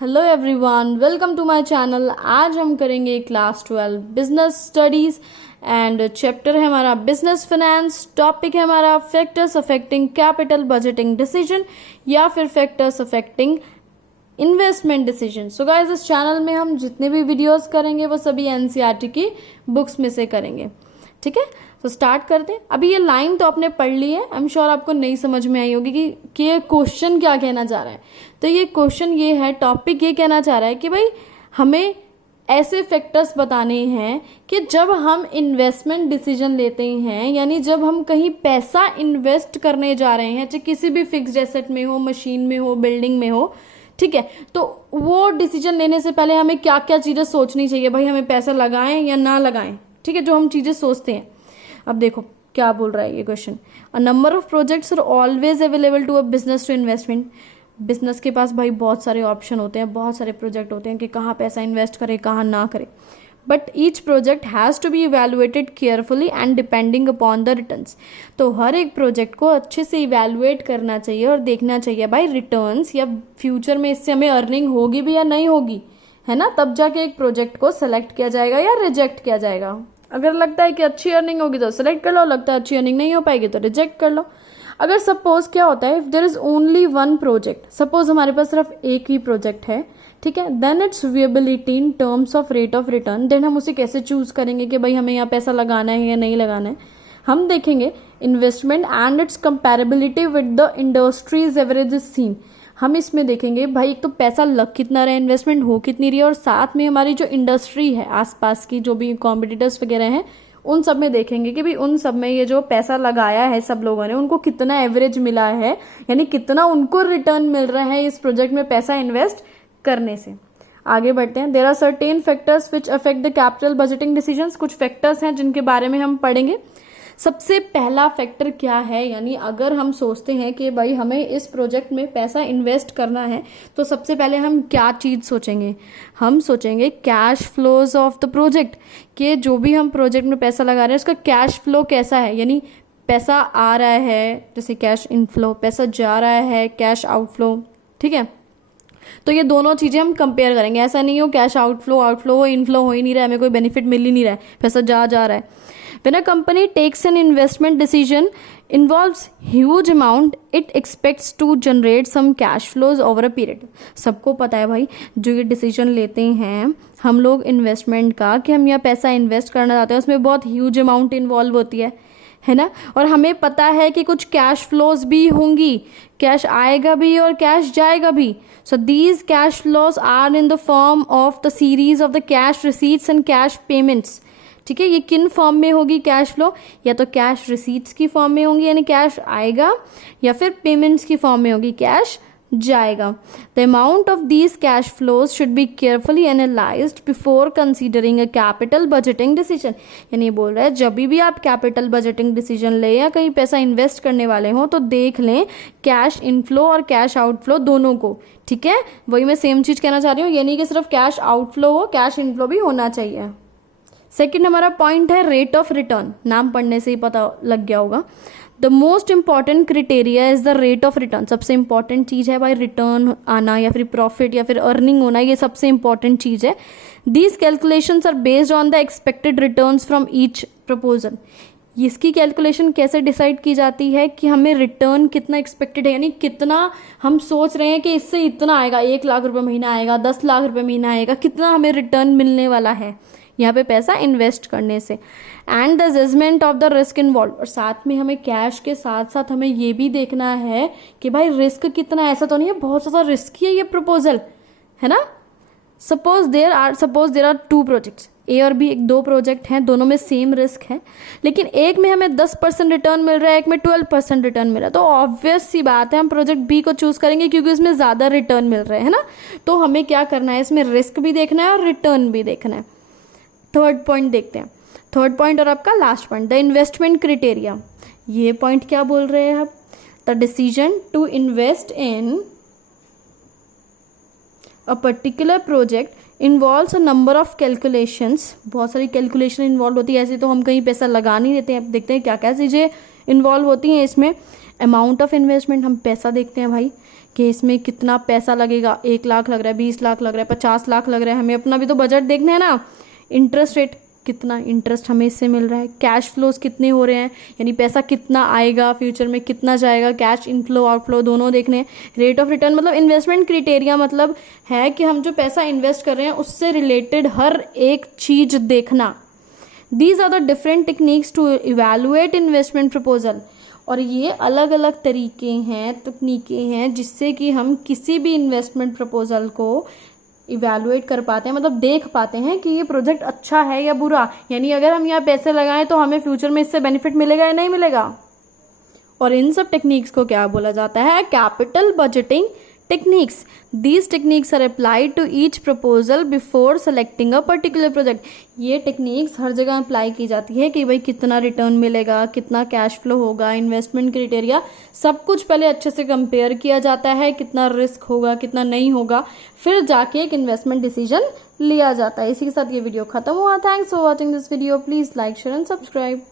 Hello everyone, welcome to my channel. आज हम करेंगे class 12 business studies and chapter है हमारा बिजनेस फाइनेंस। टॉपिक है हमारा factors affecting capital budgeting decision या फिर factors affecting investment decision. So guys, इस चैनल में हम जितने भी वीडियोस करेंगे वो सभी एनसीईआरटी की बुक्स में से करेंगे। ठीक है, तो स्टार्ट करते हैं। अभी ये लाइन तो आपने पढ़ ली है, आई एम श्योर आपको नहीं समझ में आई होगी कि ये क्वेश्चन क्या कहना चाह रहा है। तो ये क्वेश्चन ये है, टॉपिक ये कहना चाह रहा है कि भाई हमें ऐसे फैक्टर्स बताने हैं कि जब हम इन्वेस्टमेंट डिसीजन लेते हैं, यानी जब हम कहीं पैसा इन्वेस्ट करने जा रहे हैं, चाहे किसी भी फिक्स्ड एसेट में हो, मशीन में हो, बिल्डिंग में हो, ठीक है, तो वो डिसीजन लेने से पहले हमें क्या क्या चीजें सोचनी चाहिए, भाई हमें पैसा लगाएं या ना लगाएं। ठीक है, जो हम चीजें सोचते हैं। अब देखो क्या बोल रहा है ये question. A number of projects are always available to a business to investment. Business के पास भाई बहुत सारे ऑप्शन होते हैं, बहुत सारे प्रोजेक्ट होते हैं कि कहाँ पैसा इन्वेस्ट करे, कहाँ ना करे। But each project has to be evaluated carefully and depending upon the returns. तो हर एक प्रोजेक्ट को अच्छे से इवेलुएट करना चाहिए और देखना चाहिए भाई रिटर्न्स या फ्यूचर में इससे हमें अर्निंग होगी भी या नहीं होगी, है ना। तब जाके एक प्रोजेक्ट को सेलेक्ट किया जाएगा या रिजेक्ट किया जाएगा। अगर लगता है कि अच्छी अर्निंग होगी तो सेलेक्ट कर लो, लगता है अच्छी अर्निंग नहीं हो पाएगी तो रिजेक्ट कर लो। अगर सपोज क्या होता है, if there is only one project, suppose हमारे पास सिर्फ एक ही प्रोजेक्ट है, ठीक है, then its viability in terms of rate of return. Then हम उसे कैसे चूज करेंगे कि भाई हमें यहाँ पैसा लगाना है या नहीं लगाना है। हम देखेंगे investment and its comparability with the industries average seen. हम इसमें देखेंगे भाई एक तो पैसा लग कितना रहा है, इन्वेस्टमेंट हो कितनी रही है, और साथ में हमारी जो इंडस्ट्री है आसपास की जो भी कॉम्पिटिटर्स वगैरह हैं उन सब में देखेंगे कि भाई उन सब में ये जो पैसा लगाया है सब लोगों ने, उनको कितना एवरेज मिला है, यानी कितना उनको रिटर्न मिल रहा है इस प्रोजेक्ट में पैसा इन्वेस्ट करने से। आगे बढ़ते हैं। There are certain factors which affect the capital budgeting decisions. कुछ फैक्टर्स हैं जिनके बारे में हम पढ़ेंगे। सबसे पहला फैक्टर क्या है, यानी अगर हम सोचते हैं कि भाई हमें इस प्रोजेक्ट में पैसा इन्वेस्ट करना है तो सबसे पहले हम क्या चीज़ सोचेंगे, हम सोचेंगे cash flows of the project, कि जो भी हम प्रोजेक्ट में पैसा लगा रहे हैं उसका कैश फ्लो कैसा है, यानी पैसा आ रहा है जैसे कैश इनफ्लो, पैसा जा रहा है कैश आउटफ्लो। ठीक है, तो ये दोनों चीज़ें हम कंपेयर करेंगे। ऐसा नहीं हो कैश आउटफ्लो हो, इनफ्लो हो ही नहीं रहा है, हमें कोई बेनिफिट मिल ही नहीं रहा है, पैसा जा रहा है। When a company takes an investment decision involves huge amount, it expects to generate some cash flows over a period. सबको पता है भाई, जो ये डिसीजन लेते हैं हम लोग इन्वेस्टमेंट का कि हम यहाँ पैसा इन्वेस्ट करना चाहते हैं, उसमें बहुत ह्यूज अमाउंट इन्वॉल्व होती है ना। और हमें पता है कि कुछ कैश फ्लोज भी होंगी, कैश आएगा भी और कैश जाएगा भी। So these cash flows are in the form of the series of the cash receipts and cash payments. ठीक है, ये किन फॉर्म में होगी कैश फ्लो, या तो कैश रिसीट्स की फॉर्म में होंगी यानी कैश आएगा, या फिर पेमेंट्स की फॉर्म में होगी कैश जाएगा। The amount of these cash flows should be carefully analysed before considering a capital budgeting decision. यानी बोल रहा है जब भी आप कैपिटल बजटिंग डिसीजन ले या कहीं पैसा इन्वेस्ट करने वाले हो तो देख लें कैश इनफ्लो और कैश आउटफ्लो दोनों को। ठीक है, वही मैं सेम चीज कहना चाह रही हूँ, यानी कि सिर्फ कैश आउटफ्लो हो, कैश इनफ्लो भी होना चाहिए। सेकेंड हमारा पॉइंट है रेट ऑफ रिटर्न। नाम पढ़ने से ही पता लग गया होगा। The most important criteria is the rate of return. सबसे इंपॉर्टेंट चीज है भाई रिटर्न आना या फिर प्रॉफिट या फिर अर्निंग होना, ये सबसे इंपॉर्टेंट चीज है। These calculations are based on the expected returns from each proposal. इसकी कैलकुलेशन कैसे डिसाइड की जाती है कि हमें रिटर्न कितना एक्सपेक्टेड है, यानी कितना हम सोच रहे हैं कि इससे इतना आएगा, 1 लाख रुपए महीना आएगा, 10 लाख रुपए महीना आएगा, कितना हमें रिटर्न मिलने वाला है यहाँ पे पैसा इन्वेस्ट करने से। And the judgement of the risk involve. और साथ में हमें कैश के साथ साथ हमें ये भी देखना है कि भाई रिस्क कितना है। ऐसा तो नहीं है बहुत ज़्यादा रिस्की है ये प्रपोजल, है ना। सपोज देयर आर 2 प्रोजेक्ट्स, ए और बी, 2 प्रोजेक्ट हैं, दोनों में सेम रिस्क है, लेकिन एक में हमें 10% रिटर्न मिल रहा है, एक में 12% रिटर्न मिल रहा है, तो ऑब्वियस सी बात है हम प्रोजेक्ट बी को चूज करेंगे क्योंकि उसमें ज़्यादा रिटर्न मिल रहा है ना। तो हमें क्या करना है, इसमें रिस्क भी देखना है और रिटर्न भी देखना है। थर्ड पॉइंट देखते हैं। थर्ड पॉइंट और आपका last point, the investment criteria. ये पॉइंट क्या बोल रहे हैं आप, the decision to invest in a particular project involves a number of calculations. बहुत सारी कैलकुलेशन इन्वॉल्व होती है, ऐसे तो हम कहीं पैसा लगा नहीं देते हैं, देखते हैं क्या क्या चीज़ें इन्वॉल्व होती हैं इसमें। अमाउंट ऑफ इन्वेस्टमेंट, हम पैसा देखते हैं भाई कि इसमें कितना पैसा लगेगा, 1 लाख लग रहा है, 20 लाख लग रहा है, 50 लाख लग रहा है, हमें अपना भी तो बजट देखना है ना। इंटरेस्ट रेट, कितना इंटरेस्ट हमें इससे मिल रहा है, कैश फ्लोज कितने हो रहे हैं, यानी पैसा कितना आएगा, फ्यूचर में कितना जाएगा, कैश इनफ्लो आउटफ्लो दोनों देखने हैं। रेट ऑफ रिटर्न मतलब इन्वेस्टमेंट क्राइटेरिया, मतलब है कि हम जो पैसा इन्वेस्ट कर रहे हैं उससे रिलेटेड हर एक चीज देखना। These are the different techniques to evaluate investment proposal. और ये अलग अलग तरीके हैं, तकनीकें हैं जिससे कि हम किसी भी इन्वेस्टमेंट प्रपोजल को इवेलुएट कर पाते हैं, मतलब देख पाते हैं कि ये प्रोजेक्ट अच्छा है या बुरा, यानी अगर हम यहाँ पैसे लगाएं तो हमें फ्यूचर में इससे बेनिफिट मिलेगा या नहीं मिलेगा। और इन सब टेक्निक्स को क्या बोला जाता है, capital budgeting techniques. These techniques are applied to each proposal before selecting a particular project. ये टेक्निक्स हर जगह अप्लाई की जाती है कि भाई कितना रिटर्न मिलेगा, कितना कैश फ्लो होगा, इन्वेस्टमेंट क्राइटेरिया, सब कुछ पहले अच्छे से कंपेयर किया जाता है, कितना रिस्क होगा, कितना नहीं होगा, फिर जाके एक इन्वेस्टमेंट डिसीजन लिया जाता है। इसी के साथ ये वीडियो खत्म हुआ। Thanks for watching this video. Please like, share and subscribe.